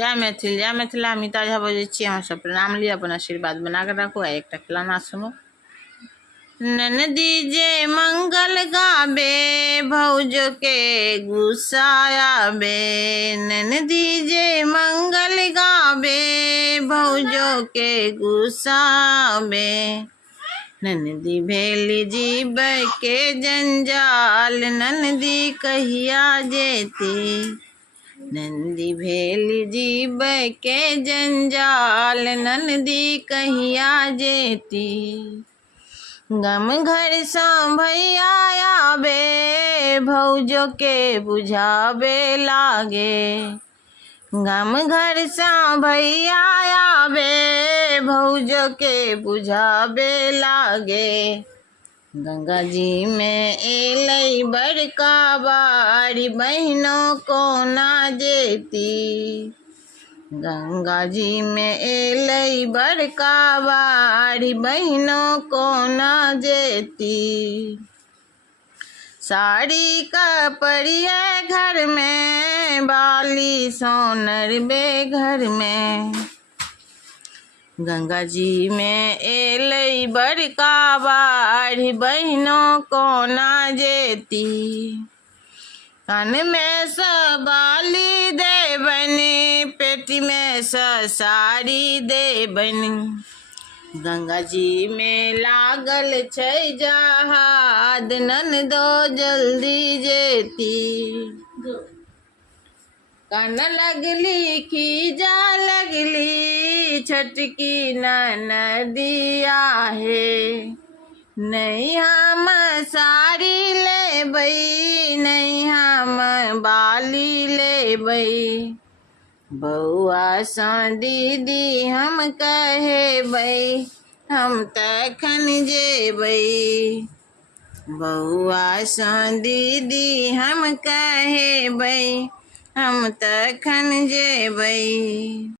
जय मैथिल जय मिथिला। मिता झा बजे छी। अहाँ सब प्रणाम लिया, अपन आशीर्वाद बना कर रखो। एक खिलाना सुनो। ननदी जे मंगल गाबे भौजो के गुस्साया बे। ननदी जे मंगल गाबे भौजो के गुस्साबे। ननदी भेली जीव के जंजाल ननदी कहिया जेती। नंदी भेली जीव के जंजाल ननदी कहिया जेती। गम घर से भैया आबे भौजो के बुझाबे लागे। गम घर से भैया आबे भौजो के बुझाबे लागे। गंगा जी में एलै बड़का बाड़ी बहनों को ना जेती। गंगा जी में एलै बड़का बाड़ी बहनों को ना जेती। साड़ी कपड़िए घर में बाली सोनर बे घर में। गंगा जी में एलै बड़का बाड़ी बहनों को ना जेती। कान में स बाली देबनी पेटी में स साड़ी देबनी। गंगा जी में लागल छै जहाद ननदो जल्दी जेती। कान लगली खीजा लगली छटकी ननदिया है। नहीं हम साड़ी लेबै नहीं हम बाली लेबै। बउआ सा दीदी हम कहेबै हम तखन जेबै। बउआ सा दीदी हम कहेबै हम तखन जेबै।